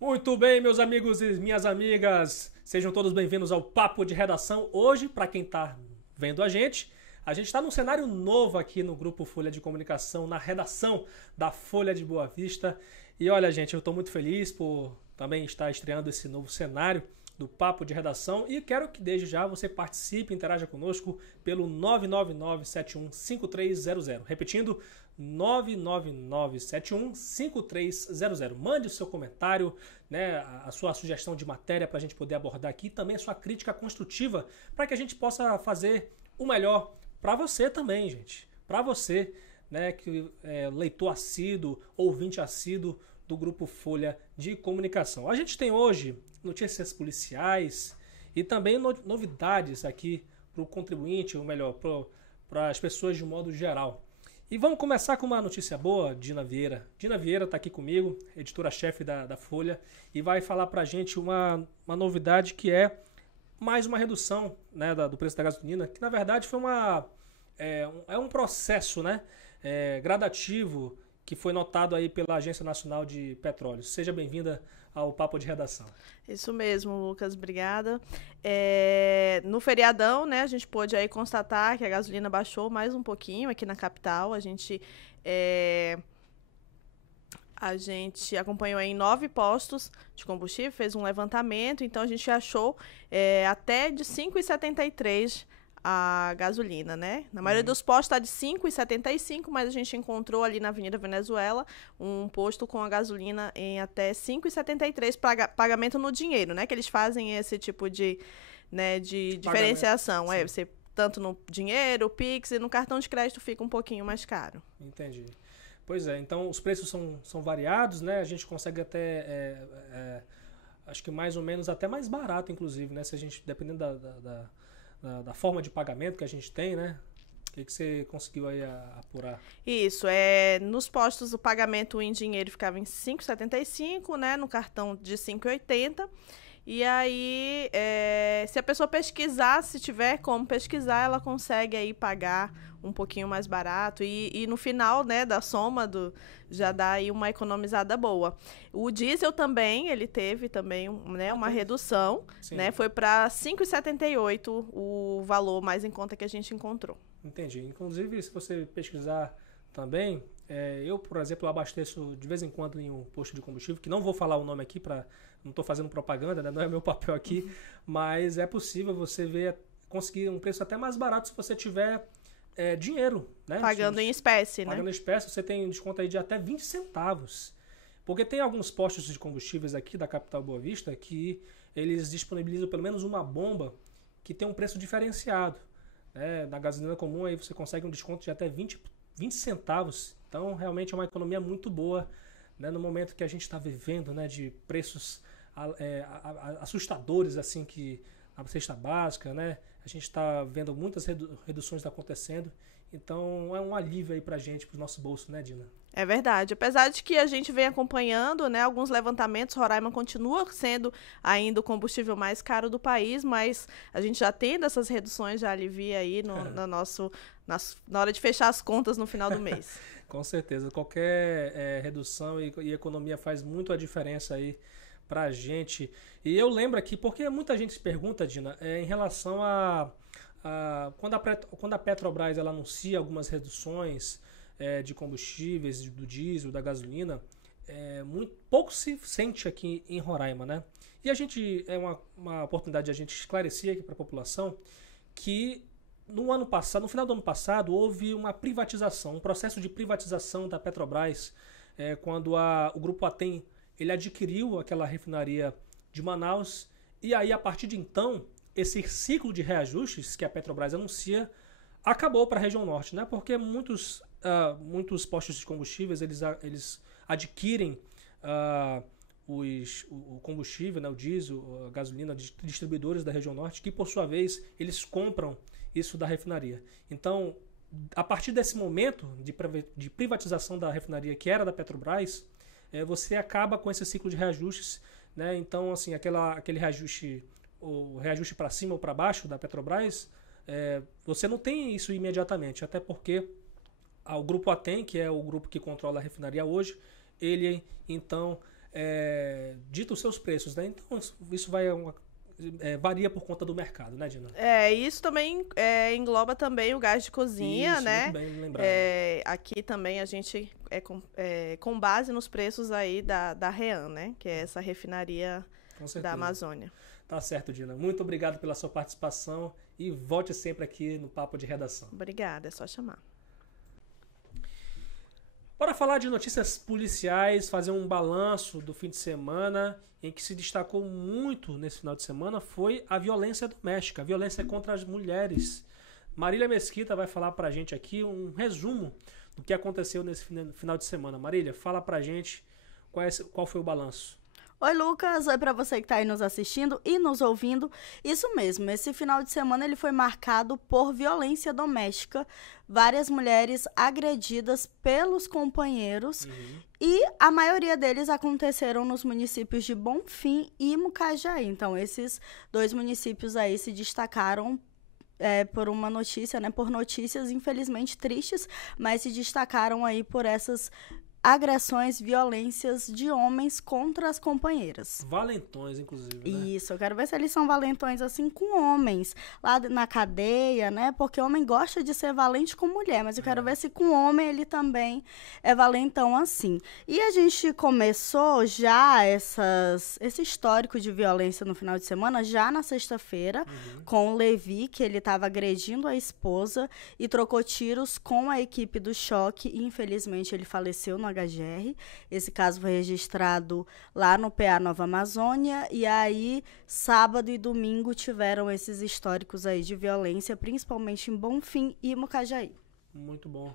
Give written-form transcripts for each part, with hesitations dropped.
Muito bem, meus amigos e minhas amigas, sejam todos bem-vindos ao Papo de Redação. Hoje, para quem está vendo a gente está num cenário novo aqui no Grupo Folha de Comunicação, na redação da Folha de Boa Vista. E olha, gente, eu estou muito feliz por também estar estreando esse novo cenário do Papo de Redação e quero que desde já você participe, interaja conosco pelo 999-715300. Repetindo, 999-715300. Mande o seu comentário, né, a sua sugestão de matéria para a gente poder abordar aqui, também a sua crítica construtiva para que a gente possa fazer o melhor para você também, gente. Para você, né, que é leitor assíduo, ouvinte assíduo do Grupo Folha de Comunicação. A gente tem hoje notícias policiais e também novidades aqui para o contribuinte, ou melhor, para as pessoas de um modo geral. E vamos começar com uma notícia boa, Dina Vieira. Dina Vieira está aqui comigo, editora-chefe da Folha, e vai falar para a gente uma novidade que é mais uma redução, né, do preço da gasolina, que na verdade foi um processo, né, gradativo que foi notado aí pela Agência Nacional de Petróleo. Seja bem-vinda ao Papo de Redação. Isso mesmo, Lucas, obrigada. No feriadão, né, a gente pôde aí constatar que a gasolina baixou mais um pouquinho aqui na capital. A gente acompanhou aí 9 postos de combustível, fez um levantamento, então a gente achou até de 5,73 a gasolina, né? Na maioria dos postos está de 5,75, mas a gente encontrou ali na Avenida Venezuela um posto com a gasolina em até 5,73 pagamento no dinheiro, né? Que eles fazem esse tipo de diferenciação. Você tanto no dinheiro, Pix, e no cartão de crédito fica um pouquinho mais caro. Entendi. Pois é, então os preços são variados, né? A gente consegue até, acho que mais ou menos até mais barato, inclusive, né? Se a gente, dependendo da forma de pagamento que a gente tem, né? O que você conseguiu aí apurar? Isso, nos postos o pagamento em dinheiro ficava em 5,75, né? No cartão de 5,80. E aí, se a pessoa pesquisar, se tiver como pesquisar, ela consegue aí pagar um pouquinho mais barato e no final, né, da soma já dá aí uma economizada boa. O diesel também, ele teve também, né, uma redução, né, foi para 5,78 o valor mais em conta que a gente encontrou. Entendi. Inclusive, se você pesquisar também, eu, por exemplo, abasteço de vez em quando em um posto de combustível, que não vou falar o nome aqui, não estou fazendo propaganda, né, não é meu papel aqui, mas é possível você conseguir um preço até mais barato se você tiver dinheiro, né? Pagando em espécie, Pagando em espécie, você tem desconto aí de até 20 centavos. Porque tem alguns postos de combustíveis aqui da capital Boa Vista que eles disponibilizam pelo menos uma bomba que tem um preço diferenciado. Na gasolina comum aí você consegue um desconto de até 20 centavos. Então, realmente é uma economia muito boa, né, no momento que a gente está vivendo, né, de preços assustadores, assim, que a cesta básica, né? A gente está vendo muitas reduções acontecendo, então é um alívio aí para a gente, para o nosso bolso, né, Dina? É verdade. Apesar de que a gente vem acompanhando, né, alguns levantamentos, Roraima continua sendo ainda o combustível mais caro do país, mas a gente já tendo essas reduções, já alivia aí na hora de fechar as contas no final do mês. Com certeza. Qualquer redução e economia faz muito a diferença aí pra gente. E eu lembro aqui, porque muita gente se pergunta, Dina, em relação quando a Petrobras ela anuncia algumas reduções de combustíveis, do diesel, da gasolina, muito pouco se sente aqui em Roraima, né? E a gente, uma oportunidade de a gente esclarecer aqui para a população que no final do ano passado, houve uma privatização, um processo de privatização da Petrobras, quando o Grupo Atem ele adquiriu aquela refinaria de Manaus, e aí a partir de então, esse ciclo de reajustes que a Petrobras anuncia acabou para a região norte, né? Porque muitos postos de combustíveis eles adquirem o combustível, né, o diesel, a gasolina, de distribuidores da região norte, que por sua vez eles compram isso da refinaria. Então, a partir desse momento de privatização da refinaria que era da Petrobras, você acaba com esse ciclo de reajustes, né? Então, assim, aquele reajuste, o reajuste para cima ou para baixo da Petrobras, você não tem isso imediatamente, até porque o Grupo Atem, que é o grupo que controla a refinaria hoje, ele então dita os seus preços, né? Então isso vai varia por conta do mercado, né, Dina? Isso também engloba também o gás de cozinha, Isso, né? muito bem lembrado. Aqui também a gente com base nos preços aí da REAM, né? Que é essa refinaria da Amazônia. Tá certo, Dina. Muito obrigado pela sua participação e volte sempre aqui no Papo de Redação. Obrigada, é só chamar. Bora falar de notícias policiais, fazer um balanço do fim de semana, em que se destacou muito nesse final de semana foi a violência doméstica, a violência contra as mulheres. Marília Mesquita vai falar pra gente aqui um resumo do que aconteceu nesse final de semana. Marília, fala pra gente qual foi o balanço. Oi, Lucas. Oi para você que está aí nos assistindo e nos ouvindo. Isso mesmo, esse final de semana ele foi marcado por violência doméstica. Várias mulheres agredidas pelos companheiros e a maioria deles aconteceram nos municípios de Bonfim e Mucajaí. Então, esses 2 municípios aí se destacaram por uma notícia, né? Por notícias infelizmente tristes, mas se destacaram aí por essas agressões, violências de homens contra as companheiras. Valentões, inclusive, né? Isso, eu quero ver se eles são valentões assim com homens, lá na cadeia, né? Porque homem gosta de ser valente com mulher, mas eu quero ver se com homem ele também é valentão assim. E a gente começou já esse histórico de violência no final de semana, já na sexta-feira, com o Levi, que ele estava agredindo a esposa e trocou tiros com a equipe do choque e infelizmente ele faleceu no HGR. Esse caso foi registrado lá no PA Nova Amazônia e aí sábado e domingo tiveram esses históricos aí de violência, principalmente em Bonfim e Mucajaí. Muito bom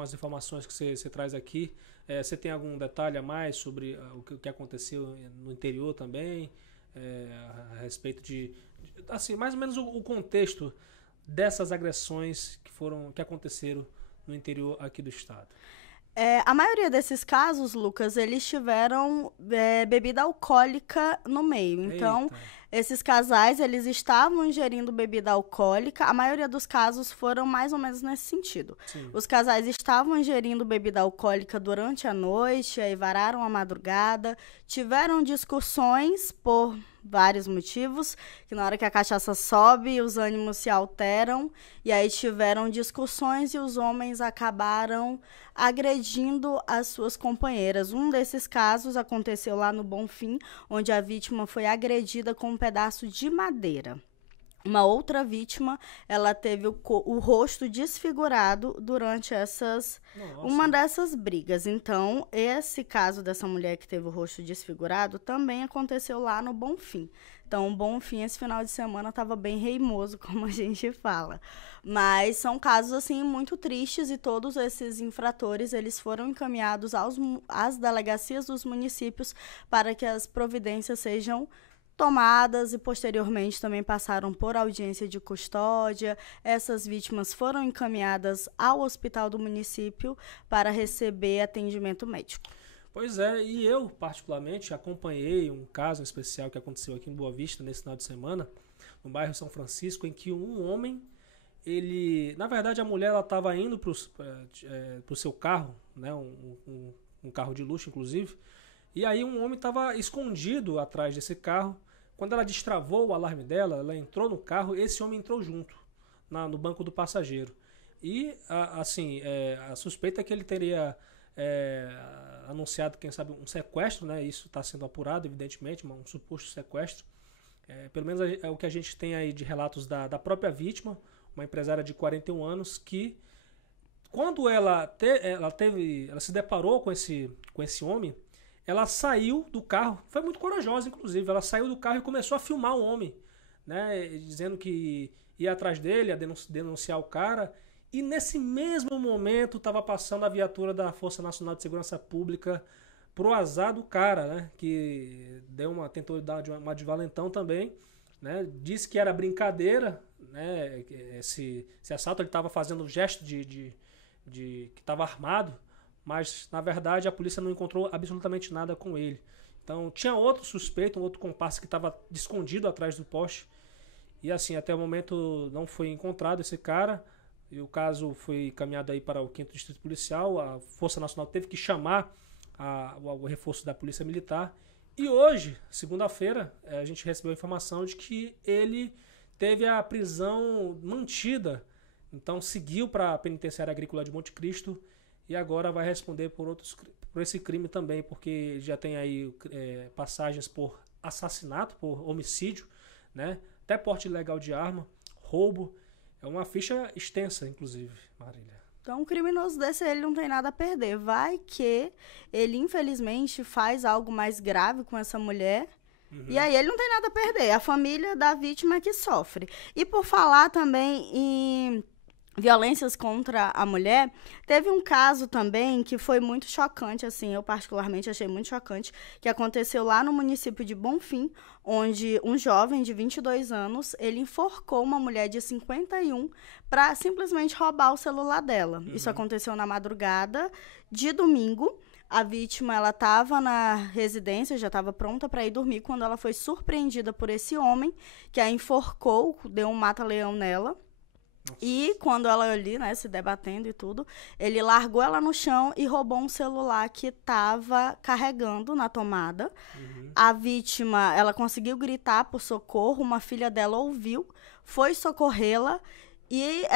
as informações que você traz aqui. Você tem algum detalhe a mais sobre o que aconteceu no interior também, a respeito de assim, mais ou menos o contexto dessas agressões que aconteceram no interior aqui do estado? A maioria desses casos, Lucas, eles tiveram bebida alcoólica no meio. Então, Eita. Esses casais, eles estavam ingerindo bebida alcoólica. A maioria dos casos foram mais ou menos nesse sentido. Sim. Os casais estavam ingerindo bebida alcoólica durante a noite, aí vararam a madrugada, tiveram discussões por vários motivos, que na hora que a cachaça sobe, os ânimos se alteram, e aí tiveram discussões e os homens acabaram agredindo as suas companheiras. Um desses casos aconteceu lá no Bonfim, onde a vítima foi agredida com um pedaço de madeira. Uma outra vítima, ela teve o rosto desfigurado durante uma dessas brigas. Então, esse caso dessa mulher que teve o rosto desfigurado também aconteceu lá no Bonfim. Então, o Bonfim, esse final de semana, estava bem reimoso, como a gente fala. Mas são casos, assim, muito tristes e todos esses infratores, eles foram encaminhados às delegacias dos municípios para que as providências sejam tomadas e posteriormente também passaram por audiência de custódia. Essas vítimas foram encaminhadas ao hospital do município para receber atendimento médico. Pois é, e eu particularmente acompanhei um caso especial que aconteceu aqui em Boa Vista nesse final de semana, no bairro São Francisco, em que um homem, na verdade a mulher estava indo para o seu carro, né, um carro de luxo inclusive, e aí um homem estava escondido atrás desse carro. Quando ela destravou o alarme dela, ela entrou no carro, esse homem entrou junto, no banco do passageiro. E, a suspeita é que ele teria anunciado, quem sabe, um sequestro, né? Isso está sendo apurado, evidentemente, um suposto sequestro. Pelo menos é o que a gente tem aí de relatos da própria vítima, uma empresária de 41 anos, que quando ela se deparou com esse homem, ela saiu do carro, foi muito corajosa, inclusive. Ela saiu do carro e começou a filmar o homem, né, dizendo que ia atrás dele, ia denunciar o cara. E nesse mesmo momento estava passando a viatura da Força Nacional de Segurança Pública pro azar do cara, né, que tentou dar uma de valentão também, né, disse que era brincadeira, né, esse assalto, ele estava fazendo um gesto de que estava armado, mas, na verdade, a polícia não encontrou absolutamente nada com ele. Então, tinha outro suspeito, um outro comparsa que estava escondido atrás do poste. E, assim, até o momento não foi encontrado esse cara. E o caso foi encaminhado aí para o 5º Distrito Policial. A Força Nacional teve que chamar o reforço da Polícia Militar. E hoje, segunda-feira, a gente recebeu a informação de que ele teve a prisão mantida. Então seguiu para a Penitenciária Agrícola de Monte Cristo e agora vai responder por esse crime também, porque já tem aí passagens por assassinato, por homicídio, né? Até porte ilegal de arma, roubo. É uma ficha extensa, inclusive, Marília. Então, um criminoso desse, ele não tem nada a perder. Vai que ele, infelizmente, faz algo mais grave com essa mulher. E aí ele não tem nada a perder. A família da vítima é que sofre. E por falar também em violências contra a mulher, teve um caso também que foi muito chocante, assim, eu particularmente achei muito chocante, que aconteceu lá no município de Bonfim, onde um jovem de 22 anos, ele enforcou uma mulher de 51 para simplesmente roubar o celular dela. Isso aconteceu na madrugada de domingo. A vítima, ela estava na residência, já estava pronta para ir dormir, quando ela foi surpreendida por esse homem, que a enforcou, deu um mata-leão nela. E quando ela ali, né, se debatendo e tudo, ele largou ela no chão e roubou um celular que estava carregando na tomada. A vítima, ela conseguiu gritar por socorro, uma filha dela ouviu, foi socorrê-la e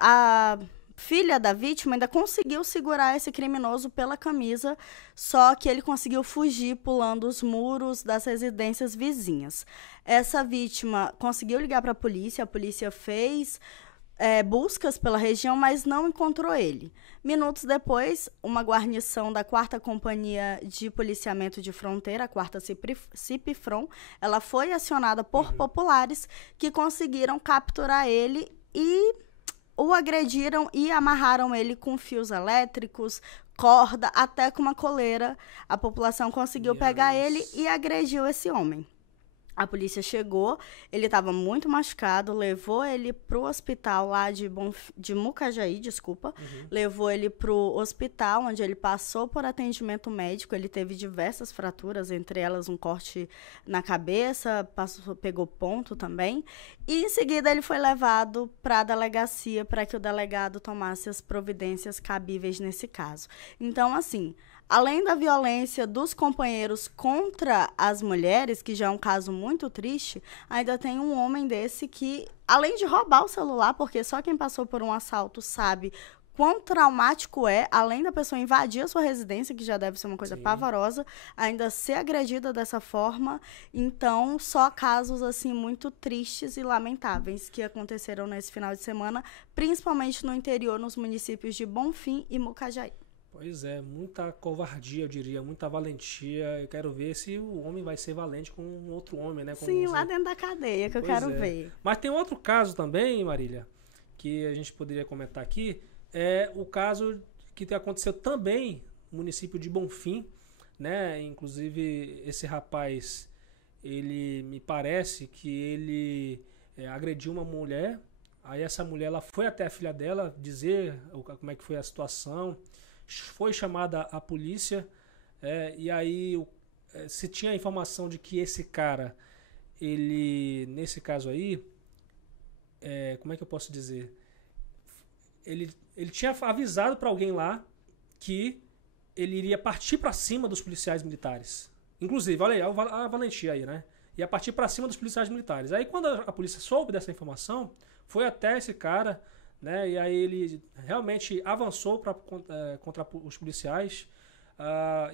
a filha da vítima ainda conseguiu segurar esse criminoso pela camisa, só que ele conseguiu fugir pulando os muros das residências vizinhas. Essa vítima conseguiu ligar para a polícia fez buscas pela região, mas não encontrou ele. Minutos depois, uma guarnição da 4ª Companhia de Policiamento de Fronteira, a 4ª CIPFRON, ela foi acionada por populares que conseguiram capturar ele e o agrediram e amarraram ele com fios elétricos, corda, até com uma coleira. A população conseguiu pegar ele e agrediu esse homem. A polícia chegou, ele estava muito machucado, levou ele para o hospital lá de Mucajaí, levou ele para o hospital, onde ele passou por atendimento médico, ele teve diversas fraturas, entre elas um corte na cabeça, pegou ponto também, e em seguida ele foi levado para a delegacia para que o delegado tomasse as providências cabíveis nesse caso. Então, assim, além da violência dos companheiros contra as mulheres, que já é um caso muito triste, ainda tem um homem desse que, além de roubar o celular, porque só quem passou por um assalto sabe quão traumático é, além da pessoa invadir a sua residência, que já deve ser uma coisa pavorosa, ainda ser agredida dessa forma. Então, só casos assim muito tristes e lamentáveis que aconteceram nesse final de semana, principalmente no interior, nos municípios de Bonfim e Mucajaí. Pois é, muita covardia, eu diria, muita valentia. Eu quero ver se o homem vai ser valente com um outro homem, né? Como Sim, lá dentro da cadeia, que eu quero ver. Mas tem outro caso também, Marília, que a gente poderia comentar aqui, é o caso que aconteceu também no município de Bonfim, né? Inclusive, esse rapaz, ele me parece que ele agrediu uma mulher, aí essa mulher, ela foi até a filha dela dizer como é que foi a situação. Foi chamada a polícia, e aí se tinha a informação de que esse cara, ele, nesse caso aí, como é que eu posso dizer? Ele tinha avisado para alguém lá que ele iria partir para cima dos policiais militares. Inclusive, olha aí, a valentia aí, né? Ia partir para cima dos policiais militares. Aí quando a polícia soube dessa informação, foi até esse cara, né? E aí ele realmente avançou contra os policiais.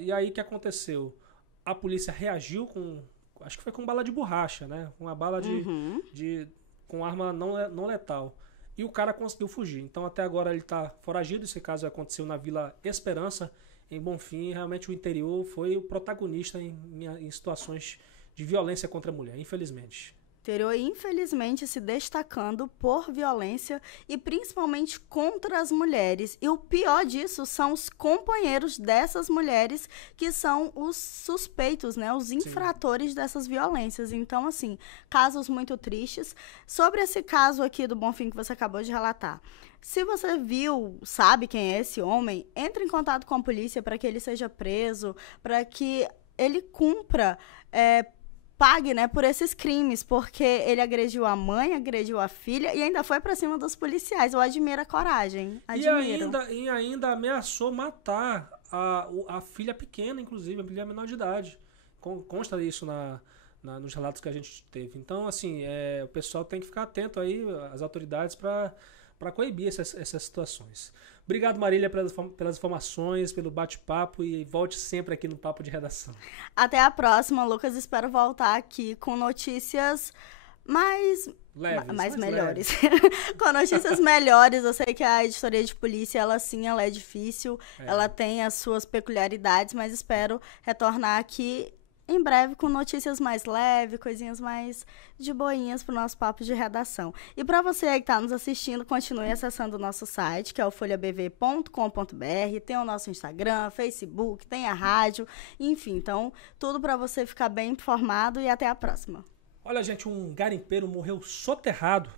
E aí o que aconteceu? A polícia reagiu acho que foi com bala de borracha, né? Uma bala com arma não letal. E o cara conseguiu fugir. Então até agora ele está foragido. Esse caso aconteceu na Vila Esperança, em Bonfim. Realmente o interior foi o protagonista em situações de violência contra a mulher, infelizmente. Interior, infelizmente, se destacando por violência e principalmente contra as mulheres. E o pior disso são os companheiros dessas mulheres que são os suspeitos, né? Os infratores dessas violências. Então, assim, casos muito tristes. Sobre esse caso aqui do Bonfim que você acabou de relatar, se você viu, sabe quem é esse homem, entre em contato com a polícia para que ele seja preso, para que ele cumpra pague, né, por esses crimes, porque ele agrediu a mãe, agrediu a filha e ainda foi pra cima dos policiais. Eu admiro a coragem. Admiro. E ainda ameaçou matar a filha pequena, inclusive, a filha menor de idade. consta isso nos relatos que a gente teve. Então, assim, o pessoal tem que ficar atento aí, as autoridades, para coibir essas situações. Obrigado, Marília, pelas informações, pelo bate-papo, e volte sempre aqui no Papo de Redação. Até a próxima, Lucas. Espero voltar aqui com notícias mais melhores. Com notícias melhores. Eu sei que a editoria de polícia, ela é difícil, ela tem as suas peculiaridades, mas espero retornar aqui em breve com notícias mais leves, coisinhas mais de boinhas pro nosso papo de redação. E para você aí que está nos assistindo, continue acessando o nosso site, que é o folhabv.com.br, tem o nosso Instagram, Facebook, tem a rádio, enfim, então tudo para você ficar bem informado, e até a próxima. Olha, gente, um garimpeiro morreu soterrado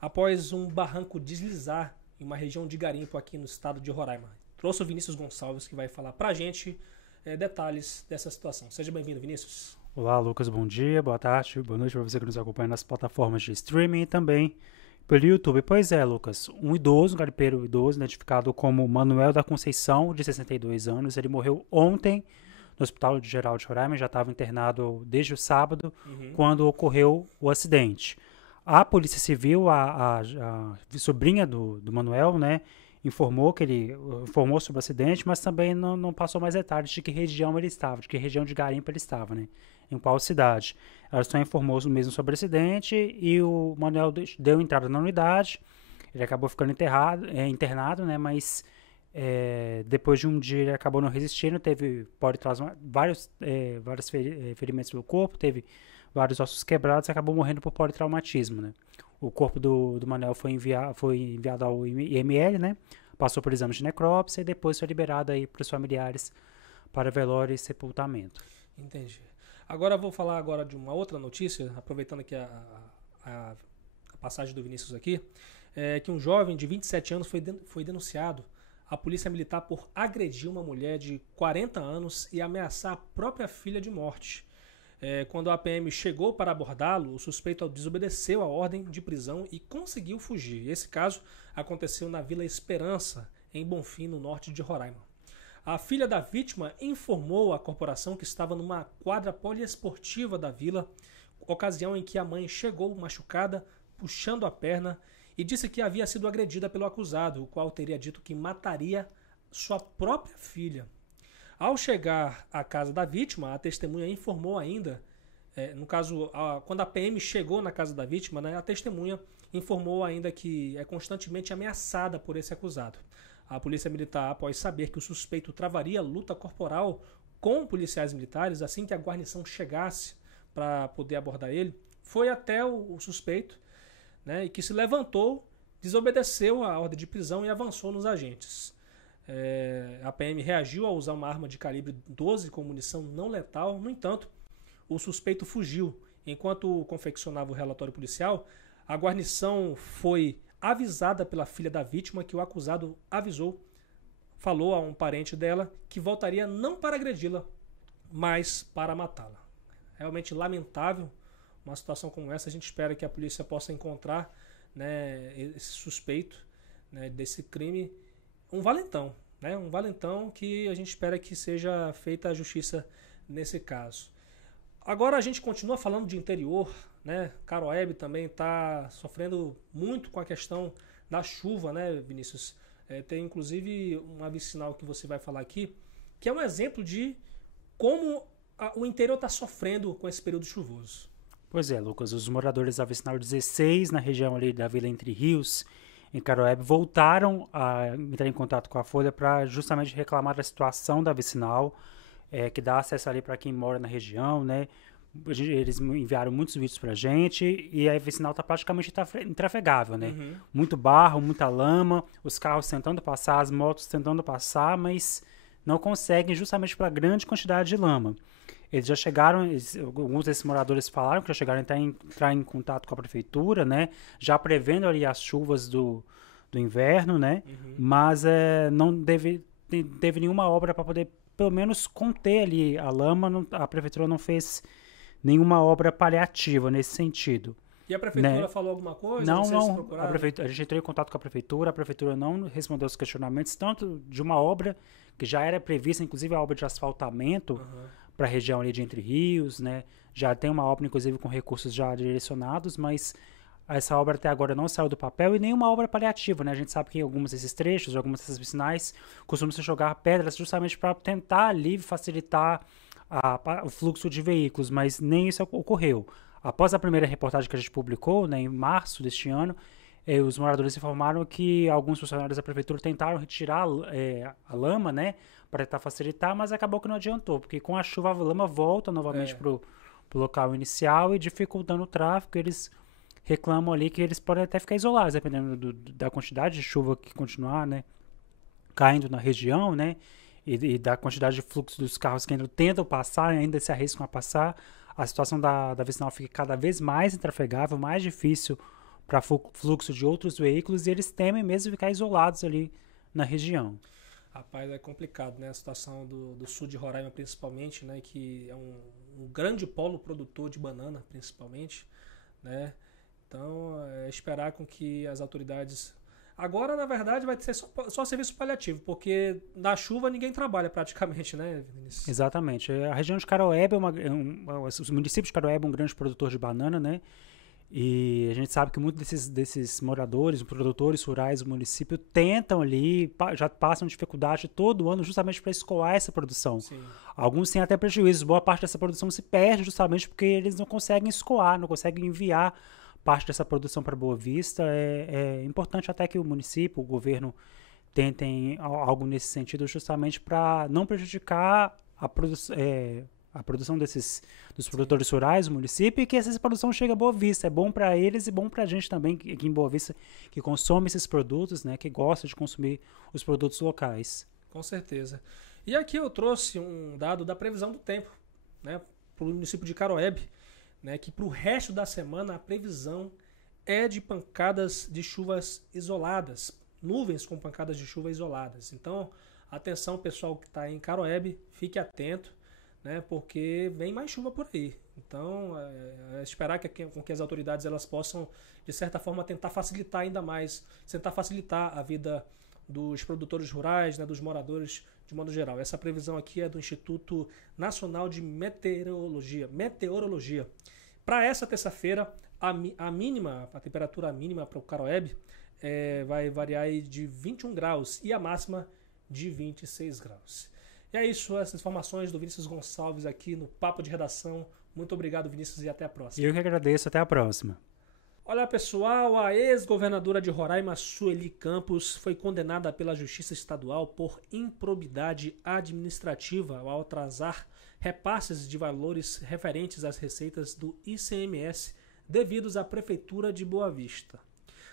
após um barranco deslizar em uma região de garimpo aqui no estado de Roraima. Trouxe o Vinícius Gonçalves, que vai falar pra gente detalhes dessa situação. Seja bem-vindo, Vinícius. Olá, Lucas, bom dia, boa tarde, boa noite para você que nos acompanha nas plataformas de streaming e também pelo YouTube. Pois é, Lucas, um garimpeiro idoso, identificado como Manuel da Conceição, de 62 anos, ele morreu ontem no Hospital Geral de Roraima, já estava internado desde o sábado, quando ocorreu o acidente. A Polícia Civil, a sobrinha do Manuel, né, informou sobre o acidente, mas também não passou mais detalhes de que região ele estava, de que região de garimpo ele estava, né, em qual cidade. Ela só informou mesmo sobre o acidente, e o Manuel deu entrada na unidade. Ele acabou ficando internado, né, mas depois de um dia ele acabou não resistindo, teve vários ferimentos pelo corpo, teve vários ossos quebrados e acabou morrendo por politraumatismo, né. O corpo do Manuel foi enviado ao IML, né? Passou por exame de necrópsia e depois foi liberado aí para os familiares para velório e sepultamento. Entendi. Agora eu vou falar de uma outra notícia, aproveitando aqui a passagem do Vinícius aqui, que um jovem de 27 anos foi denunciado à Polícia Militar por agredir uma mulher de 40 anos e ameaçar a própria filha de morte. Quando a PM chegou para abordá-lo, o suspeito desobedeceu a ordem de prisão e conseguiu fugir. Esse caso aconteceu na Vila Esperança, em Bonfim, no norte de Roraima. A filha da vítima informou à corporação que estava numa quadra poliesportiva da vila, ocasião em que a mãe chegou machucada, puxando a perna, e disse que havia sido agredida pelo acusado, o qual teria dito que mataria sua própria filha. Ao chegar à casa da vítima, a testemunha informou ainda, quando a PM chegou na casa da vítima, né, a testemunha informou ainda que é constantemente ameaçada por esse acusado. A Polícia Militar, após saber que o suspeito travaria luta corporal com policiais militares assim que a guarnição chegasse para poder abordar ele, foi até o suspeito, né, e que se levantou, desobedeceu a ordem de prisão e avançou nos agentes. A PM reagiu a usar uma arma de calibre 12 com munição não letal. No entanto, o suspeito fugiu. Enquanto confeccionava o relatório policial, a guarnição foi avisada pela filha da vítima que o acusado falou a um parente dela que voltaria não para agredi-la, mas para matá-la. Realmente lamentável uma situação como essa. A gente espera que a polícia possa encontrar, né, esse suspeito, né, desse crime, um valentão, né? Um valentão que a gente espera que seja feita a justiça nesse caso. Agora a gente continua falando de interior, né? Caroebe também está sofrendo muito com a questão da chuva, né, Vinícius? Tem inclusive uma vicinal que você vai falar aqui, que é um exemplo de como o interior está sofrendo com esse período chuvoso. Pois é, Lucas, os moradores da vicinal 16, na região ali da Vila Entre Rios, em Caroebe, voltaram a entrar em contato com a Folha para justamente reclamar da situação da vicinal, que dá acesso ali para quem mora na região, né? Eles enviaram muitos vídeos pra gente e a vicinal tá praticamente intrafegável, né? Muito barro, muita lama, os carros tentando passar, as motos tentando passar, mas não conseguem justamente pela grande quantidade de lama. Eles já chegaram, alguns desses moradores falaram que já chegaram a entrar em contato com a prefeitura, né? Já prevendo ali as chuvas do inverno, né? Mas não teve nenhuma obra para poder, pelo menos, conter ali a lama. A prefeitura não fez nenhuma obra paliativa nesse sentido. E a prefeitura, né, falou alguma coisa? Não. A gente entrou em contato com a prefeitura não respondeu os questionamentos, tanto de uma obra que já era prevista, inclusive a obra de asfaltamento, para a região ali de Entre Rios, né? Já tem uma obra, inclusive, com recursos já direcionados, mas essa obra até agora não saiu do papel e nenhuma obra paliativa, né? A gente sabe que em alguns desses trechos, algumas dessas vicinais, costuma-se jogar pedras justamente para tentar ali facilitar o fluxo de veículos, mas nem isso ocorreu. Após a primeira reportagem que a gente publicou, né, em março deste ano, os moradores informaram que alguns funcionários da prefeitura tentaram retirar a lama, né, para tentar facilitar, mas acabou que não adiantou, porque com a chuva a lama volta novamente para o local inicial e dificultando o tráfego. Eles reclamam ali que eles podem até ficar isolados, dependendo da quantidade de chuva que continuar, né, caindo na região, né, e da quantidade de fluxo dos carros que ainda tentam passar e ainda se arriscam a passar. A situação da vicinal fica cada vez mais intrafegável, mais difícil para fluxo de outros veículos, e eles temem mesmo ficar isolados ali na região. Rapaz, é complicado, né? A situação do sul de Roraima, principalmente, né? Que é um grande polo produtor de banana, principalmente, né? Então, esperar com que as autoridades... Agora, na verdade, vai ser só serviço paliativo, porque na chuva ninguém trabalha praticamente, né, Vinícius? Exatamente. A região de Caroebe, o município de Caroebe é um grande produtor de banana, né? E a gente sabe que muitos desses moradores, produtores rurais do município, tentam ali, já passam dificuldade todo ano justamente para escoar essa produção. Sim. Alguns têm até prejuízos. Boa parte dessa produção se perde justamente porque eles não conseguem escoar, não conseguem enviar parte dessa produção para Boa Vista. É importante até que o município, o governo, tentem algo nesse sentido justamente para não prejudicar a produção dos produtores rurais do município, e que essa produção chegue a Boa Vista. É bom para eles e bom para a gente também aqui em Boa Vista, que consome esses produtos, né, que gosta de consumir os produtos locais. Com certeza. E aqui eu trouxe um dado da previsão do tempo, né, para o município de Caroebe, né, que para o resto da semana a previsão é de pancadas de chuvas isoladas, nuvens com pancadas de chuva isoladas. Então, atenção pessoal que está em Caroebe, fique atento, né, porque vem mais chuva por aí. Então, esperar com que as autoridades elas possam, de certa forma, tentar facilitar ainda mais, tentar facilitar a vida dos produtores rurais, né, dos moradores de modo geral. Essa previsão aqui é do Instituto Nacional de Meteorologia. Para essa terça-feira, a temperatura mínima para o Caroebe vai variar aí de 21 graus e a máxima de 26 graus. E é isso, essas informações do Vinícius Gonçalves aqui no Papo de Redação. Muito obrigado, Vinícius, e até a próxima. Eu que agradeço, até a próxima. Olá, pessoal. A ex-governadora de Roraima, Sueli Campos, foi condenada pela Justiça Estadual por improbidade administrativa ao atrasar repasses de valores referentes às receitas do ICMS devidos à Prefeitura de Boa Vista.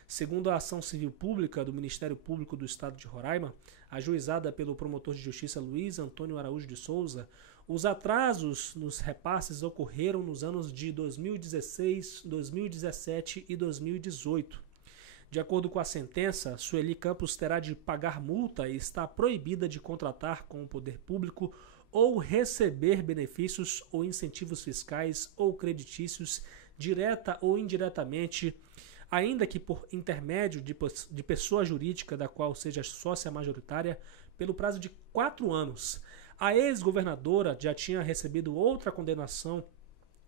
Segundo a ação civil pública do Ministério Público do Estado de Roraima, ajuizada pelo promotor de justiça Luiz Antônio Araújo de Souza, os atrasos nos repasses ocorreram nos anos de 2016, 2017 e 2018. De acordo com a sentença, Sueli Campos terá de pagar multa e está proibida de contratar com o poder público ou receber benefícios ou incentivos fiscais ou creditícios, direta ou indiretamente, ainda que por intermédio de pessoa jurídica da qual seja sócia majoritária, pelo prazo de 4 anos. A ex-governadora já tinha recebido outra condenação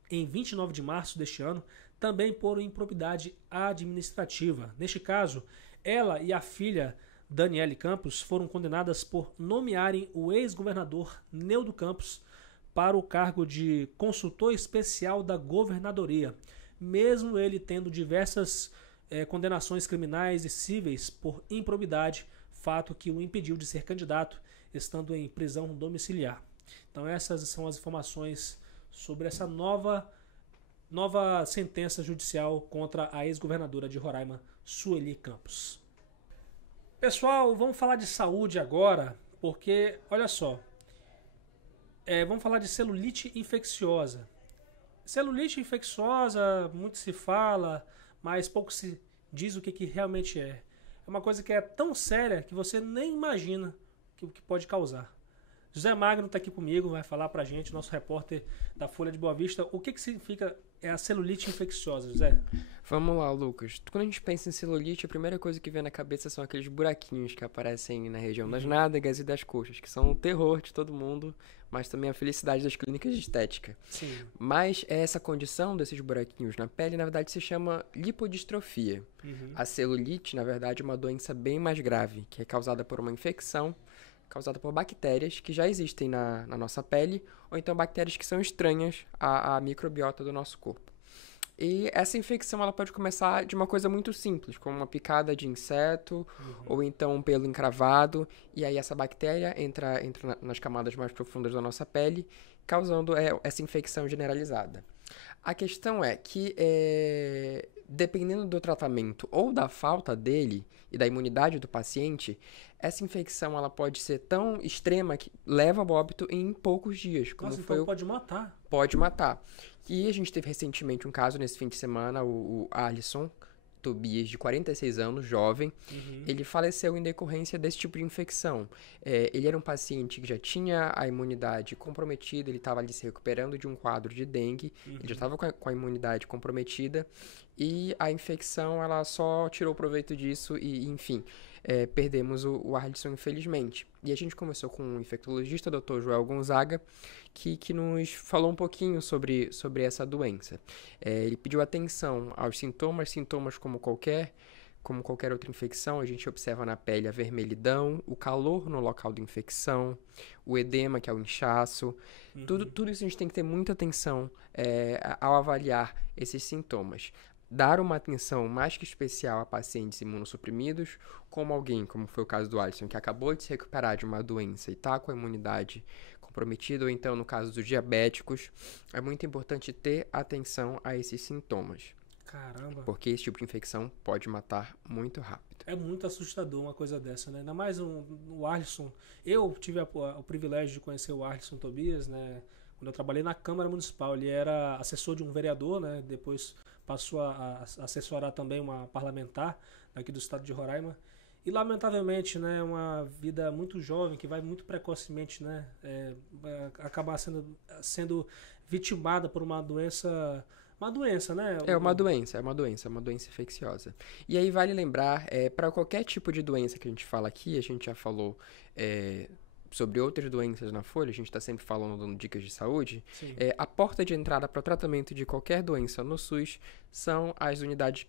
em 29 de março deste ano, também por improbidade administrativa. Neste caso, ela e a filha Daniele Campos foram condenadas por nomearem o ex-governador Neudo Campos para o cargo de consultor especial da governadoria, mesmo ele tendo diversas condenações criminais e cíveis por improbidade, fato que o impediu de ser candidato, estando em prisão domiciliar. Então essas são as informações sobre essa nova sentença judicial contra a ex-governadora de Roraima, Sueli Campos. Pessoal, vamos falar de saúde agora, porque, olha só, vamos falar de celulite infecciosa. Celulite infecciosa, muito se fala, mas pouco se diz o que realmente é. É uma coisa que é tão séria que você nem imagina o que pode causar. José Magno está aqui comigo, vai falar pra gente, nosso repórter da Folha de Boa Vista, o que significa a celulite infecciosa, José? Vamos lá, Lucas. Quando a gente pensa em celulite, a primeira coisa que vem na cabeça são aqueles buraquinhos que aparecem na região das nádegas e das coxas, que são o terror de todo mundo, mas também a felicidade das clínicas de estética. Sim. Mas essa condição desses buraquinhos na pele, na verdade, se chama lipodistrofia. A celulite, na verdade, é uma doença bem mais grave, que é causada por uma infecção causada por bactérias que já existem na nossa pele, ou então bactérias que são estranhas à microbiota do nosso corpo. E essa infecção ela pode começar de uma coisa muito simples, como uma picada de inseto, ou então um pelo encravado, e aí essa bactéria entra nas camadas mais profundas da nossa pele, causando essa infecção generalizada. A questão é que, dependendo do tratamento ou da falta dele e da imunidade do paciente, essa infecção ela pode ser tão extrema que leva ao óbito em poucos dias. Como Nossa, foi então pode matar. Pode matar. E a gente teve recentemente um caso nesse fim de semana, o Alisson Tobias, de 46 anos, jovem. Ele faleceu em decorrência desse tipo de infecção. Ele era um paciente que já tinha a imunidade comprometida, ele estava ali se recuperando de um quadro de dengue, ele já estava com a imunidade comprometida, e a infecção ela só tirou proveito disso e, enfim, perdemos o Alisson, infelizmente. E a gente conversou com um infectologista, o Dr. Joel Gonzaga, que nos falou um pouquinho sobre essa doença. Ele pediu atenção aos sintomas como qualquer outra infecção. A gente observa na pele a vermelhidão, o calor no local da infecção, o edema, que é o inchaço. Tudo isso a gente tem que ter muita atenção ao avaliar esses sintomas. Dar uma atenção mais que especial a pacientes imunossuprimidos, como foi o caso do Alisson, que acabou de se recuperar de uma doença e está com a imunidade comprometida, ou então no caso dos diabéticos. É muito importante ter atenção a esses sintomas. Caramba. Porque esse tipo de infecção pode matar muito rápido. É muito assustador uma coisa dessa, né? Ainda mais o Alisson. Eu tive o privilégio de conhecer o Alisson Tobias, né? Quando eu trabalhei na Câmara Municipal. Ele era assessor de um vereador, né? Depois passou a assessorar também uma parlamentar aqui do estado de Roraima. E, lamentavelmente, né, uma vida muito jovem, que vai muito precocemente, né, acabar sendo vitimada por uma doença... Uma doença, né? É uma doença infecciosa. E aí vale lembrar, para qualquer tipo de doença que a gente fala aqui, a gente já falou sobre outras doenças na Folha, a gente está sempre falando, dando dicas de saúde. A porta de entrada para o tratamento de qualquer doença no SUS são as unidades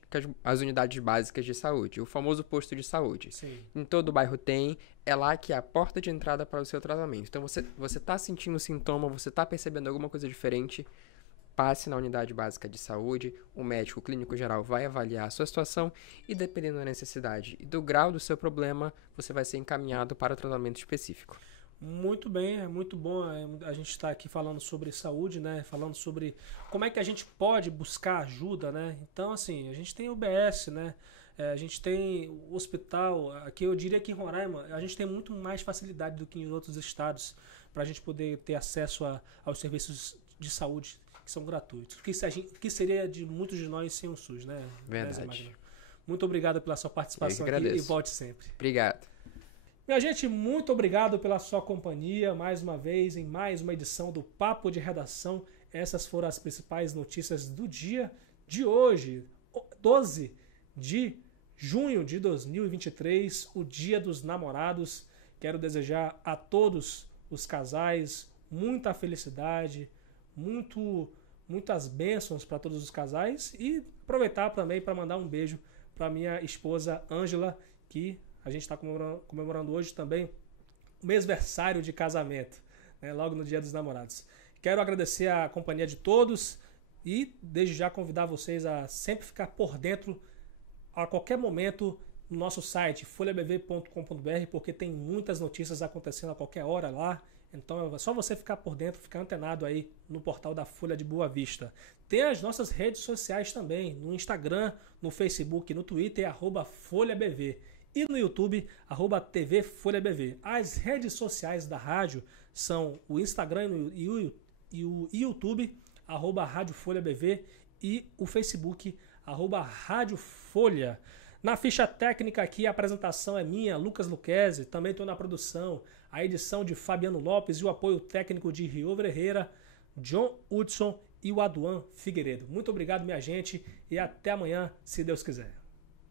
básicas de saúde, o famoso posto de saúde. Sim. Em todo bairro tem, é lá que é a porta de entrada para o seu tratamento. Então, você está sentindo sintoma, você está percebendo alguma coisa diferente, passe na unidade básica de saúde, o médico clínico geral vai avaliar a sua situação e, dependendo da necessidade e do grau do seu problema, você vai ser encaminhado para o tratamento específico. Muito bem, é muito bom a gente estar aqui falando sobre saúde, né? Falando sobre como é que a gente pode buscar ajuda, né? Então, assim, a gente tem o UBS, né? A gente tem o hospital, aqui eu diria que em Roraima, a gente tem muito mais facilidade do que em outros estados para a gente poder ter acesso aos serviços de saúde que são gratuitos. Que seria de muitos de nós sem o SUS, né? Verdade. Muito obrigado pela sua participação aqui e volte sempre. Obrigado. Minha gente, muito obrigado pela sua companhia mais uma vez em mais uma edição do Papo de Redação. Essas foram as principais notícias do dia de hoje, 12 de junho de 2023, o Dia dos Namorados. Quero desejar a todos os casais muita felicidade, muitas bênçãos para todos os casais e aproveitar também para mandar um beijo para minha esposa Ângela, que a gente está comemorando hoje também o mêsversário de casamento, né, logo no Dia dos Namorados. Quero agradecer a companhia de todos e desde já convidar vocês a sempre ficar por dentro a qualquer momento no nosso site folhabv.com.br, porque tem muitas notícias acontecendo a qualquer hora lá. Então é só você ficar por dentro, ficar antenado aí no portal da Folha de Boa Vista. Tem as nossas redes sociais também, no Instagram, no Facebook, no Twitter, @FolhaBV. E no YouTube, @TV Folha BV. As redes sociais da rádio são o Instagram e o YouTube, @Rádio Folha BV, e o Facebook, @Rádio Folha. Na ficha técnica aqui, a apresentação é minha, Lucas Luquezzi, também estou na produção, a edição de Fabiano Lopes e o apoio técnico de Riover Herrera, John Hudson e o Aduan Figueiredo. Muito obrigado, minha gente, e até amanhã, se Deus quiser.